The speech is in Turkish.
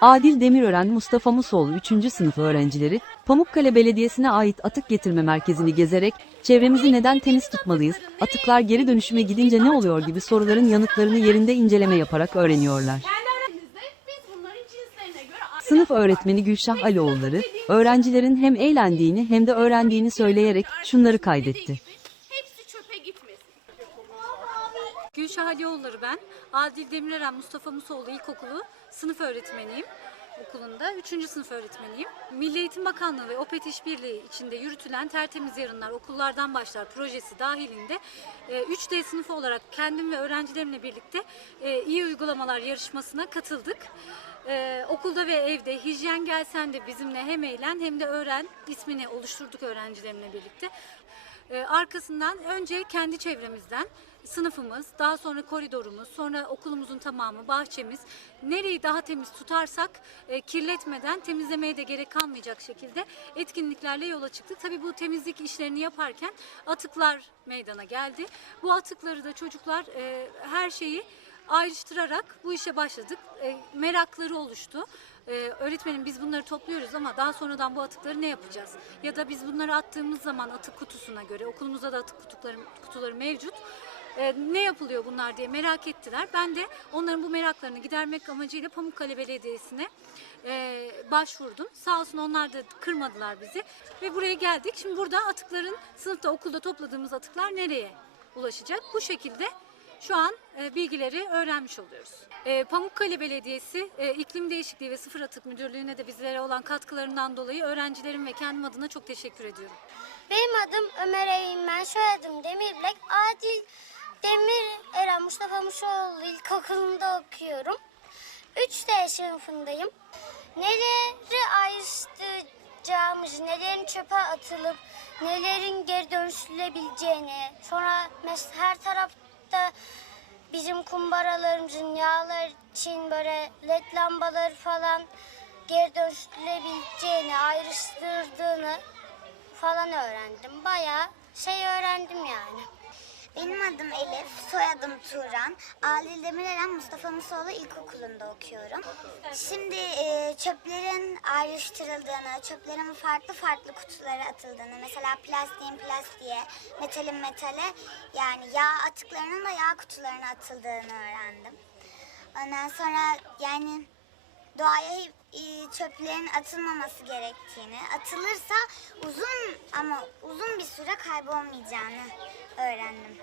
Adil Demirören Mustafa Musoğlu 3. sınıf öğrencileri, Pamukkale Belediyesi'ne ait atık getirme merkezini gezerek, çevremizi neden temiz tutmalıyız, atıklar geri dönüşüme gidince ne oluyor gibi soruların yanıtlarını yerinde inceleme yaparak öğreniyorlar. Sınıf öğretmeni Gülşah Alioğulları, öğrencilerin hem eğlendiğini hem de öğrendiğini söyleyerek şunları kaydetti. Gülşah Alioğulları ben. Adil Demirören Mustafa Musoğlu İlkokulu sınıf öğretmeniyim okulunda. 3. sınıf öğretmeniyim. Milli Eğitim Bakanlığı ve OPET İşbirliği içinde yürütülen Tertemiz Yarınlar Okullardan Başlar projesi dahilinde e, 3D sınıfı olarak kendim ve öğrencilerimle birlikte e, iyi uygulamalar yarışmasına katıldık. Ee, okulda ve evde hijyen gelsen de bizimle hem eğlen hem de öğren ismini oluşturduk öğrencilerimle birlikte. Ee, arkasından önce kendi çevremizden sınıfımız, daha sonra koridorumuz, sonra okulumuzun tamamı, bahçemiz nereyi daha temiz tutarsak e, kirletmeden temizlemeye de gerek kalmayacak şekilde etkinliklerle yola çıktık. Tabii bu temizlik işlerini yaparken atıklar meydana geldi. Bu atıkları da çocuklar e, her şeyi ayrıştırarak bu işe başladık. E, merakları oluştu. E, öğretmenim biz bunları topluyoruz ama daha sonradan bu atıkları ne yapacağız? Ya da biz bunları attığımız zaman atık kutusuna göre, okulumuzda da atık kutuları, kutuları mevcut. E, ne yapılıyor bunlar diye merak ettiler. Ben de onların bu meraklarını gidermek amacıyla Pamukkale Belediyesi'ne e, başvurdum. Sağ olsun onlar da kırmadılar bizi ve buraya geldik. Şimdi burada atıkların sınıfta okulda topladığımız atıklar nereye ulaşacak? Bu şekilde şu an e, bilgileri öğrenmiş oluyoruz. E, Pamukkale Belediyesi e, İklim Değişikliği ve Sıfır Atık Müdürlüğü'ne de bizlere olan katkılarından dolayı öğrencilerim ve kendim adına çok teşekkür ediyorum. Benim adım Ömer Eğilmen, soyadım Demirbilek. Adil Demir Eren Mustafa Muşoğlu İlkokulu'nda okuyorum. 3D sınıfındayım. Neleri ayrıştıracağımızı, nelerin çöpe atılıp nelerin geri dönüştürülebileceğini, sonra mes- her tarafta bizim kumbaralarımızın yağlar için böyle led lambaları falan geri dönüştürülebileceğini, ayrıştırdığını falan öğrendim. Bayağı şey öğrendim yani. Adım Elif, soyadım Turan. Adil Demirören Mustafa Musoğlu İlkokulu'nda okuyorum. Şimdi e, çöplerin ayrıştırıldığını, çöplerin farklı farklı kutulara atıldığını, mesela plastiğin plastiğe, metalin metale, yani yağ atıklarının da yağ kutularına atıldığını öğrendim. Ondan sonra yani doğaya e, çöplerin atılmaması gerektiğini, atılırsa uzun ama uzun bir süre kaybolmayacağını öğrendim.